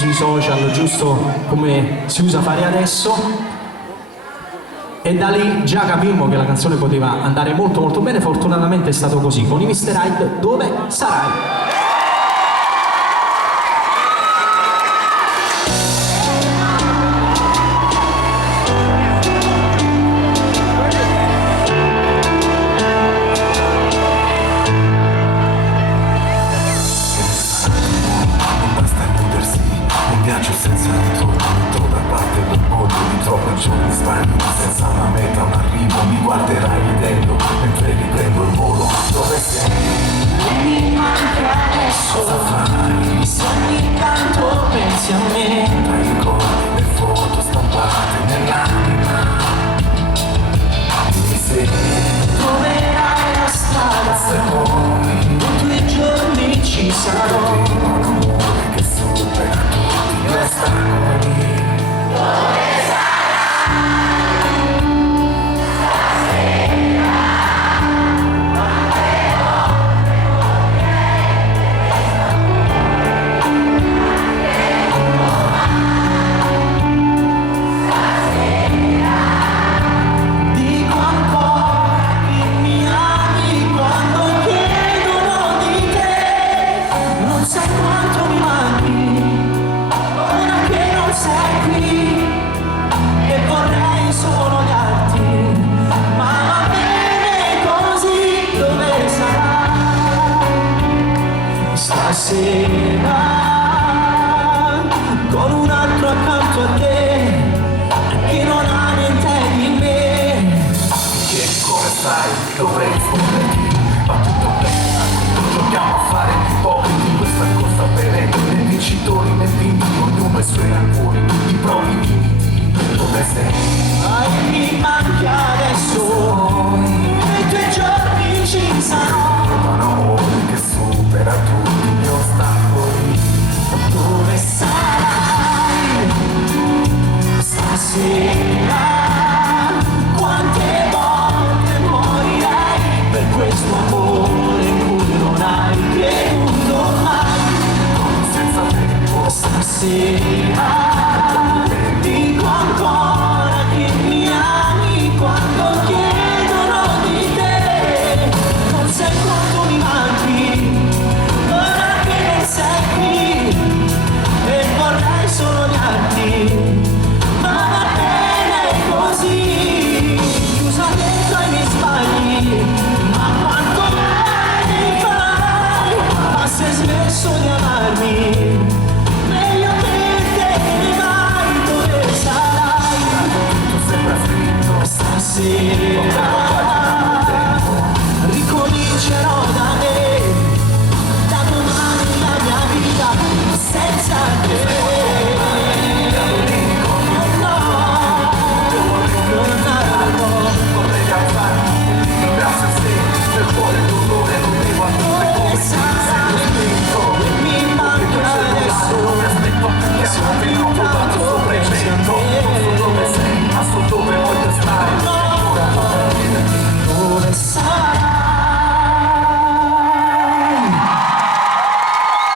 sui social, giusto come si usa fare adesso, e da lì già capimmo che la canzone poteva andare molto molto bene. Fortunatamente è stato così. Con i Mr. Hyde, dove sarai? Senza ritorno da parte del mondo, di troppi giorni sbagli, senza una meta, un arrivo, mi guarderai ridendo mentre riprendo il volo. Dove sei? Mi manca adesso, cosa fai? Se ogni tanto pensi a me, Dai ricordi, le foto stampate nell'anima. Dimmi se troverai la strada, se poi i tuoi giorni ci sarò. un amore che supera tutti gli ostacoli. Stasera con un altro accanto a te che non ha niente di me. Che come stai? Dovrei risponderti, va tutto bene. Non giochiamo a fare ipocriti in questa corsa perenne. Né vincitori né vinti, ognuno i suoi rancori, i propri limiti. Dove sei? Mi manchi adesso, nei tuoi giorni ci sarò. Un amore che supera tutti gli ostacoli. Dove sarai stasera? Quante volte morirai per questo amore in cui non hai creduto mai? Senza tempo Stasera